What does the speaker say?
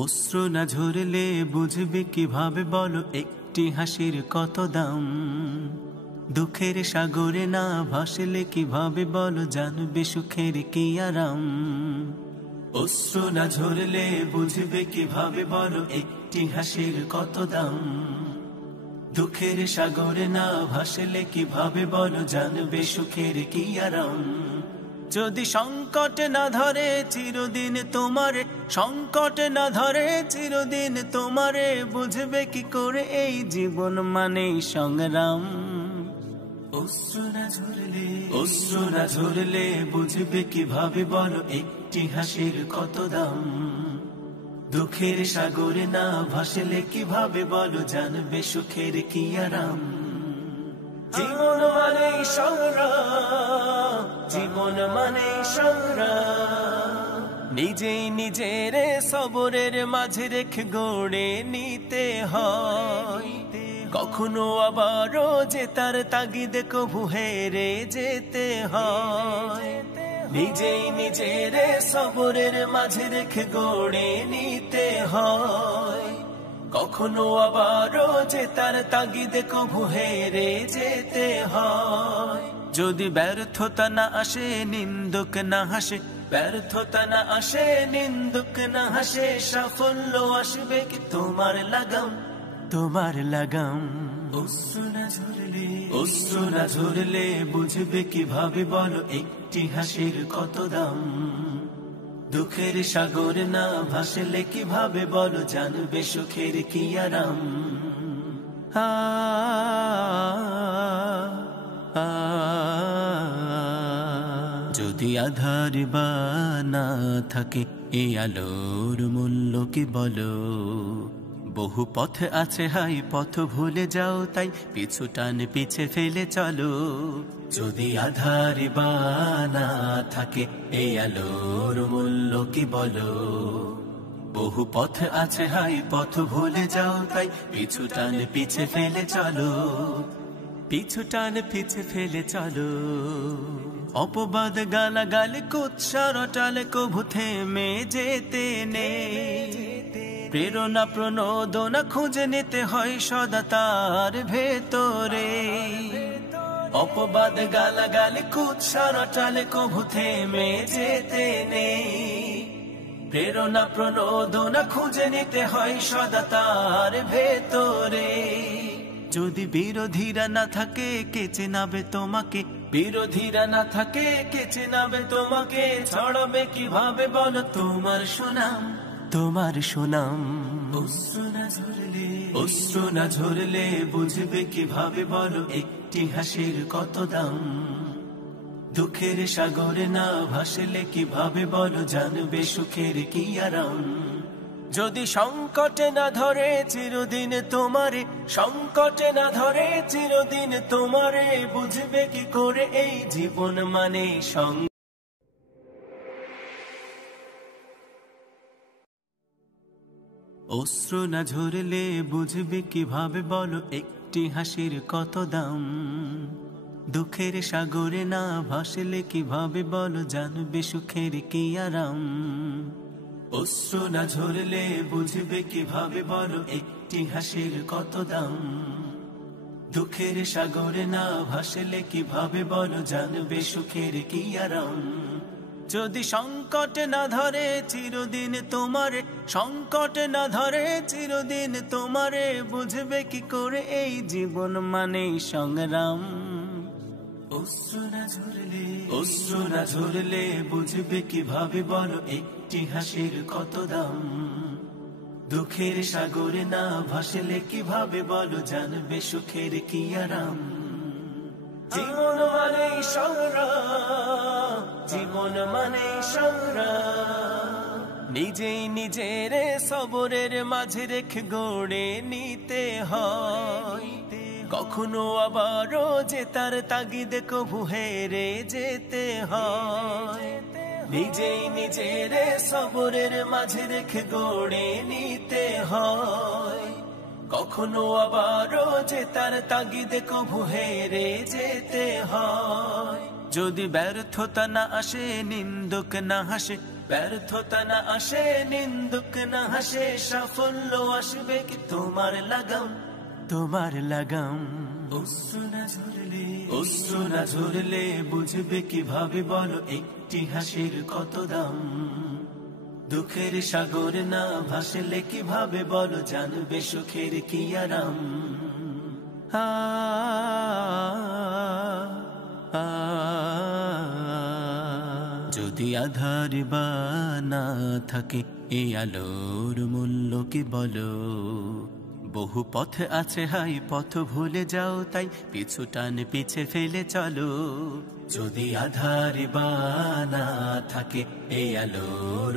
অশ্রু না ঝরলে বুঝবে কিভাবে বলো একটি হাসির কত দাম। দুঃখের সাগরে না ভাসলে কিভাবে বলো জানবে সুখের কি আরাম। অশ্রু না ঝরলে বুঝবে কিভাবে বলো একটি হাসির কত দাম। দুঃখের সাগরে না ভাসলে কিভাবে বলো জানবে সুখের কি আরাম। যদি সংকট না ধরে চিরদিন তোমারে, সংকট না ধরে চিরদিন তোমারে, বুঝবে কি করে এই জীবন মানে সংগ্রাম। অশ্রু না ঝরলে বুঝবে কিভাবে বলো একটি হাসির কত দাম। দুঃখের সাগরে না ভাসলে কিভাবে বলো জানবে সুখের কি আরাম। জীবন মানে সংগ্রাম, জীবন মানে সংগ্রাম। নিজেই নিজের সবরের মাঝে রেখে গড়ে নিতে হয়। কখনো আবারও যে তার তাগিদে কভু হেরে যেতে হয়। নিজেই নিজের সবরের মাঝে রেখে গড়ে নিতে হয়। কখনো আবারও যে তার তাগিদে কভু হেরে যেতে হয়। যদি ব্যর্থতা না আসে নিন্দুক না হাসে, ব্যর্থতা না আসে নিন্দুক না হাসে, সাফল্য আসবে কি তোমার লাগাম, তোমার লাগাম। অশ্রু না ঝরলে বুঝবে কিভাবে বলো একটি হাসির কত দাম। দুঃখের সাগর না ভাসলে কিভাবে বলো জানবে সুখের কি আরাম। যদি আধার বা না থাকে এই আলোর মূল্য কি বলো। বহু পথ আছে হাই পথ ভুলে যাও তাই পিছু টান পিছে ফেলে চলো। যদি আধার বা না থাকে এই আলোর মূল্য কি বলো। বহু পথ আছে হাই পথ ভুলে যাও তাই পিছু টান পিছে ফেলে চলো, পিছু টান পিছে ফেলে চলো। অপবাদ গালাগাল কুৎসার টালে কভু থেমে যেতে নেই। প্রেরণা প্রণোদনা খুঁজে নিতে হয় সদা তার ভেতরে। অপবাদ গালাগাল কুৎসার টালে কভু থেমে যেতে নেই। প্রেরণা প্রণোদনা খুঁজে নিতে হয় সদা তার ভেতরে। যদি বিরোধীরা না থাকে কে চেনাবে তোমাকে, বিরোধীরা না থাকে কে চেনাবে তোমাকে, ছড়াবে কিভাবে বলো তোমার সুনাম, তোমার সুনাম। অশ্রু না ঝরলে বুঝবে কিভাবে বলো একটি হাসির কত দাম। দুঃখের সাগরে না ভাসলে কিভাবে বলো জানবে সুখের কি আরাম। যদি সংকটে না ধরে চিরদিন তোমারে, সংকটে না ধরে চিরদিন তোমারে, বুঝবে কি করে এই জীবন মানে সংগ্রাম। অশ্রু না ঝরলে বুঝবে কিভাবে বলো একটি হাসির কত দাম। দুঃখের সাগরে না ভাসলে কিভাবে বলো জানবে সুখের কি আরাম। অশ্রু না ঝরলে বুঝবে কিভাবে বলো একটি হাসির কত দাম। দুঃখের সাগরে না ভাসলে কিভাবে বলো জানবে সুখের কি আরাম। যদি সংকট না ধরে চিরদিন তোমারে, সংকট না ধরে চিরদিন তোমারে, বুঝবে কি করে এই জীবন মানে সংগ্রাম। অশ্রু না ঝরলে বুঝবে কিভাবে বলো একটি হাসির কত দাম। দুঃখের সাগরে না ভাসলে কিভাবে বলো জানবে সুখের কি আরাম। জীবন মানে সংগ্রাম, জীবন মানে সংগ্রাম। নিজেই নিজের সবরের মাঝে রেখে গড়ে নিতে হয়। কখনো আবারও যে তার তাগিদে কভু হেরে যেতে হয়। নিজেই নিজের সবরের মাঝে রেখে গড়ে নিতে হয়। কখনো আবারও যে তার তাগিদে কভু হেরে যেতে হয়। যদি ব্যর্থতা না আসে নিন্দুক না হাসে, ব্যর্থতা না আসে, নিন্দুক না হাসে, সাফল্য আসবে কি তোমার লাগাম, তোমার লাগাম। অশ্রু না ঝরলে বুঝবে কিভাবে বলো একটি হাসির কত দাম। দুঃখের সাগর না ভাসলে কিভাবে বলো জানবে সুখের কি আরাম। যদি আধার বা না থাকে এই আলোর মূল্য কি বলো। বহু পথ আছে হাই পথ ভুলে যাও তাই পিছু টান পিছে ফেলে চলো। যদি আধার বা না থাকে এই আলোর